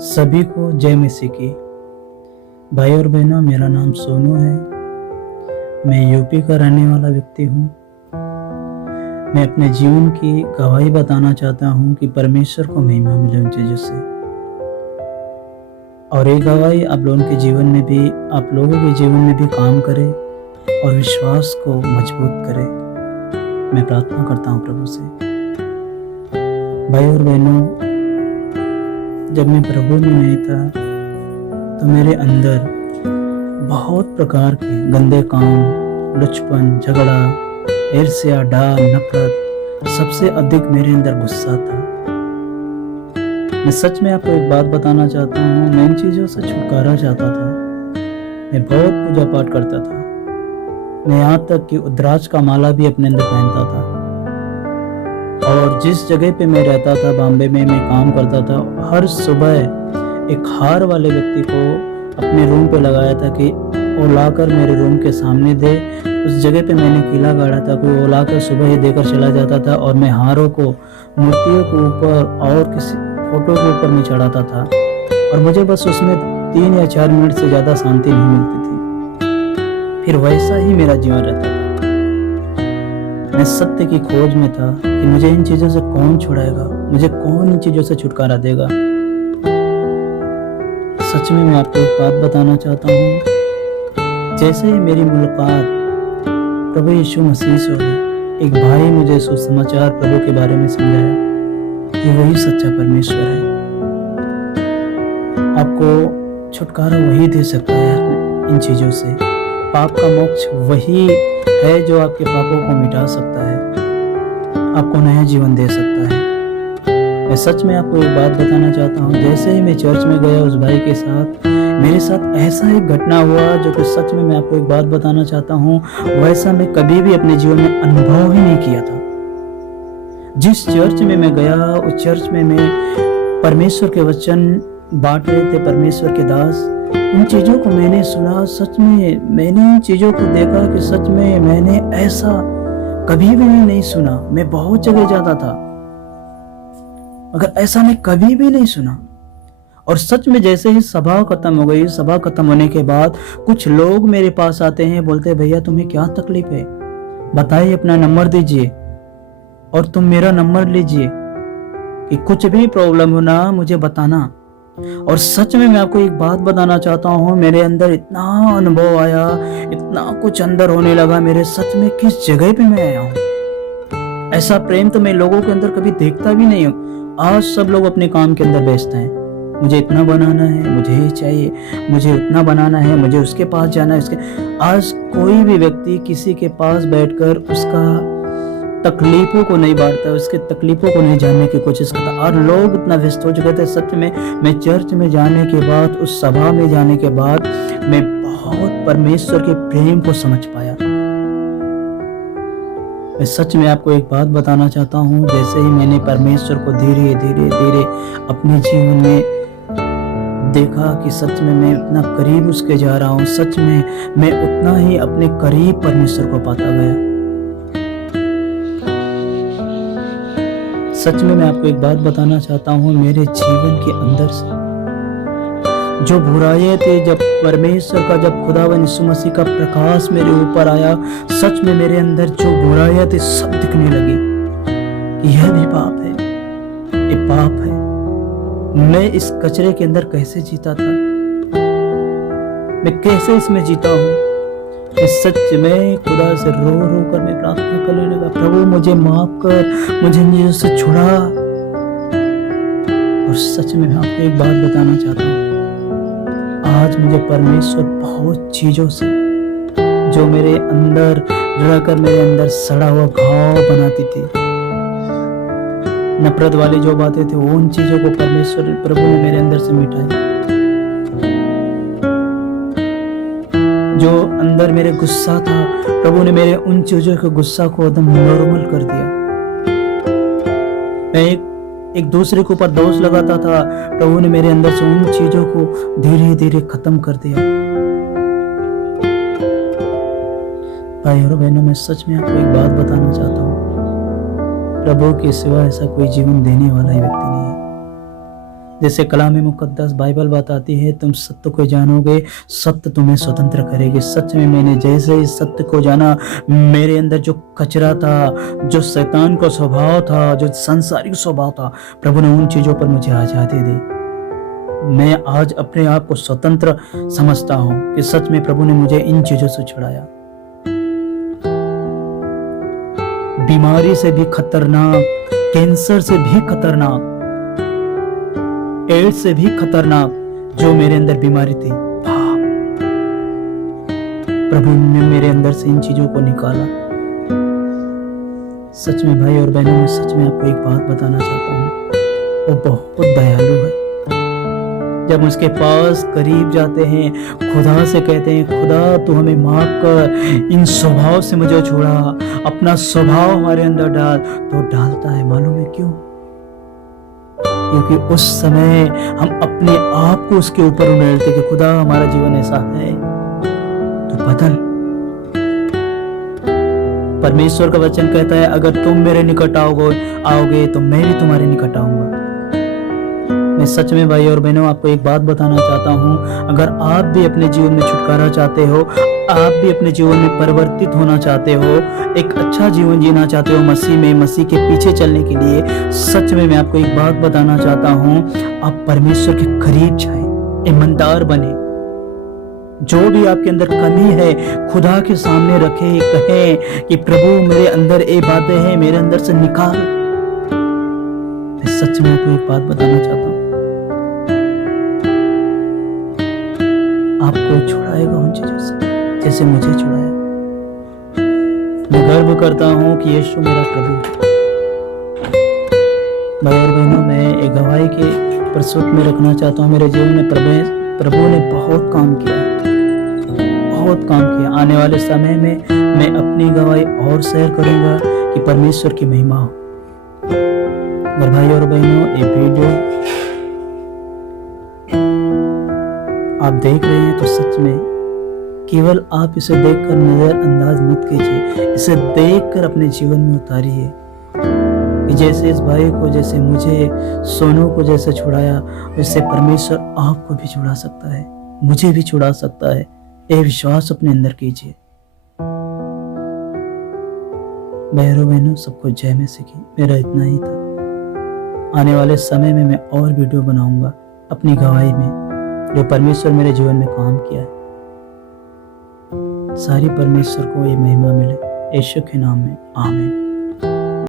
सभी को जय मसीह की। भाई और बहनों, मेरा नाम सोनू है। मैं यूपी का रहने वाला व्यक्ति हूँ। मैं अपने जीवन की गवाही बताना चाहता हूँ कि परमेश्वर को महिमा मिले उन चीज़ों से, और ये गवाही आप लोगों के जीवन में भी, आप लोगों के जीवन में भी काम करे और विश्वास को मजबूत करे। मैं प्रार्थना करता हूँ प्रभु से। भाई और बहनों, जब मैं प्रभु में नहीं था तो मेरे अंदर बहुत प्रकार के गंदे काम, लुचपन, झगड़ा, ईर्ष्या, डाह, नफरत, सबसे अधिक मेरे अंदर गुस्सा था। मैं सच में आपको एक बात बताना चाहता हूँ, मैं इन चीज़ों से छुटकारा चाहता था। मैं बहुत पूजा पाठ करता था। मैं यहाँ तक कि रुद्राक्ष का माला भी अपने अंदर पहनता था। और जिस जगह पे मैं रहता था, बॉम्बे में मैं काम करता था, हर सुबह एक हार वाले व्यक्ति को अपने रूम पे लगाया था कि वो लाकर मेरे रूम के सामने दे। उस जगह पे मैंने किला गाड़ा था कि वो लाकर सुबह ही देकर चला जाता था, और मैं हारों को मूर्तियों के ऊपर और किसी फोटो के ऊपर मैं चढ़ाता था, और मुझे बस उसमें 3 या 4 मिनट से ज़्यादा शांति नहीं मिलती थी। फिर वैसा ही मेरा जीवन रहता था। मैं सत्य की खोज में था कि मुझे इन चीज़ों से कौन छुड़ाएगा, मुझे कौन इन चीज़ों से छुटकारा देगा। सच में मैं आपको एक बात बताना चाहता हूँ। जैसे ही मेरी मुलाकात प्रभु यीशु मसीह से हुई, एक भाई मुझे सुसमाचार प्रभु के बारे में समझाया कि वही सच्चा परमेश्वर है। आपको छुटकारा वही दे सकता है इन चीज़ों से। पाप का मोक्ष वही है जो आपके पापों को मिटा सकता है, आपको नया जीवन दे सकता है। मैं सच में आपको एक बात बताना चाहता हूँ। जैसे ही मैं चर्च में गया उस भाई के साथ, मेरे साथ ऐसा एक घटना हुआ जो कि सच में मैं आपको एक बात बताना चाहता हूँ, वैसा मैं कभी भी अपने जीवन में अनुभव ही नहीं किया था। जिस चर्च में मैं गया, उस चर्च में मैं परमेश्वर के वचन बांट रहे थे, परमेश्वर के दास। उन चीज़ों को मैंने सुना, सच में मैंने इन चीज़ों को देखा कि सच में मैंने ऐसा कभी भी नहीं सुना। मैं बहुत जगह जाता था मगर ऐसा मैं कभी भी नहीं सुना। और सच में जैसे ही सभा खत्म हो गई, सभा खत्म होने के बाद कुछ लोग मेरे पास आते हैं, बोलते भैया तुम्हें क्या तकलीफ है, बताइए, अपना नंबर दीजिए और तुम मेरा नंबर लीजिए कि कुछ भी प्रॉब्लम हो ना मुझे बताना। और सच में मैं आपको एक बात बताना चाहता हूँ, मेरे अंदर इतना अनुभव आया, इतना कुछ अंदर होने लगा मेरे, सच में किस जगह पे मैं आया हूँ। ऐसा प्रेम तो मैं लोगों के अंदर कभी देखता भी नहीं हूँ। आज सब लोग अपने काम के अंदर व्यस्त हैं। मुझे इतना बनाना है, मुझे ये चाहिए, मुझे उतना बनाना है, मुझे उसके पास जाना है, उसके। आज कोई भी व्यक्ति किसी के पास बैठकर उसका तकलीफों को नहीं बांटता, उसके तकलीफों को नहीं जानने की कोशिश करता। और लोग इतना व्यस्त हो चुके थे। सच में मैं चर्च में जाने के बाद, उस सभा में जाने के बाद, मैं बहुत परमेश्वर के प्रेम को समझ पाया। मैं सच में आपको एक बात बताना चाहता हूँ। जैसे ही मैंने परमेश्वर को धीरे धीरे धीरे अपने जीवन में देखा कि सच में मैं इतना करीब उसके जा रहा हूँ, सच में मैं उतना ही अपने करीब परमेश्वर को पाता गया। सच में मैं आपको एक बात बताना चाहता हूँ, मेरे जीवन के अंदर से जो बुराइयां थी, जब परमेश्वर का, जब खुदावन यीशु मसीह का प्रकाश मेरे ऊपर आया, सच में मेरे अंदर जो बुराइयां थी सब दिखने लगी कि यह भी पाप है, ये पाप है। मैं इस कचरे के अंदर कैसे जीता था, मैं कैसे इसमें जीता हूँ। मैं सच में खुदा से रो रो कर मैं प्रार्थना करने लगा, प्रभु मुझे माफ कर, मुझे इन चीजों से छुड़ा। और सच में मैं आपको एक बात बताना चाहता हूँ, आज मुझे परमेश्वर बहुत चीजों से जो मेरे अंदर रहकर मेरे अंदर सड़ा हुआ घाव बनाती थी, नफरत वाली जो बातें थी, उन चीजों को परमेश्वर प्रभु ने मेरे अंदर से मिटाई। जो अंदर मेरे गुस्सा था, प्रभु ने मेरे उन चीजों के गुस्सा को एकदम नॉर्मल कर दिया। मैं एक दूसरे के ऊपर दोष लगाता था, प्रभु ने मेरे अंदर से उन चीजों को धीरे धीरे खत्म कर दिया। भाई और बहनों, मैं सच में आपको एक बात बताना चाहता हूँ, प्रभु के सिवा ऐसा कोई जीवन देने वाला ही व्यक्ति नहीं है। जैसे कलाम मुकद्दस बाइबल बताती है, तुम सत्य को जानोगे, सत्य तुम्हें स्वतंत्र करेगी। सच में मैंने जैसे ही सत्य को जाना, मेरे अंदर जो कचरा था, जो शैतान का स्वभाव था, जो सांसारिक स्वभाव था, प्रभु ने उन चीजों पर मुझे आजादी दी। मैं आज अपने आप को स्वतंत्र समझता हूं कि सच में प्रभु ने मुझे इन चीजों से छुड़ाया। बीमारी से भी खतरनाक, कैंसर से भी खतरनाक, एड्स से भी खतरनाक जो मेरे अंदर बीमारी थी, प्रभु ने मेरे अंदर से इन चीजों को निकाला। सच में भाई और बहनों, मैं सच में आपको एक बात बताना चाहता हूँ, वो बहुत दयालु है। जब उसके पास करीब जाते हैं, खुदा से कहते हैं, खुदा तू हमें माफ कर, इन स्वभाव से मुझे छुड़ा, अपना स्वभाव हमारे अंदर डाल, तो डालता है। मालूम है क्यों? क्योंकि उस समय हम अपने आप को उसके ऊपर उड़ेलते कि खुदा हमारा जीवन ऐसा है तो बदल। परमेश्वर का वचन कहता है, अगर तुम मेरे निकट आओगे तो मैं भी तुम्हारे निकट आऊंगा। मैं सच में भाई और बहनों आपको एक बात बताना चाहता हूं, अगर आप भी अपने जीवन में छुटकारा चाहते हो, आप भी अपने जीवन में परिवर्तित होना चाहते हो, एक अच्छा जीवन जीना चाहते हो मसीह में, मसीह के पीछे चलने के लिए, सच में मैं आपको एक बात बताना चाहता हूं, आप परमेश्वर के करीब जाएं, ईमानदार बने। जो भी आपके अंदर कमी है, खुदा के सामने रखे, कहें कि प्रभु मेरे अंदर ये बातें हैं, मेरे अंदर से निकाल। मैं सच में आपको एक बात बताना चाहता हूं, आपको छुड़ाएगा उन चीजों से जैसे मुझे छुड़ाया। मैं गर्व करता हूं कि यीशु मेरा प्रभु है। भाई और बहनों, मैं एक गवाही के प्रस्तुत में रखना चाहता हूं, मेरे जीवन में प्रभु ने बहुत काम किया, बहुत काम किया। आने वाले समय में मैं अपनी गवाही और शेयर करूंगा कि परमेश्वर की महिमा हो। अगर भाई और बहनों ये वीडियो आप देख रहे हैं तो सच में केवल आप इसे देखकर नजरअंदाज मत कीजिए, इसे देखकर अपने जीवन में उतारिए कि जैसे इस भाई को, जैसे मुझे, सोनू को जैसे छुड़ाया, वैसे परमेश्वर आपको भी छुड़ा सकता है, मुझे भी छुड़ा सकता है। ये विश्वास अपने अंदर कीजिए। बहनों बहनों सबको जय मसीह की। मेरा इतना ही था। आने वाले समय में मैं और वीडियो बनाऊंगा अपनी गवाही में, जो परमेश्वर मेरे जीवन में काम किया है। सारी परमेश्वर को ये महिमा मिले, यीशु के नाम में आमीन।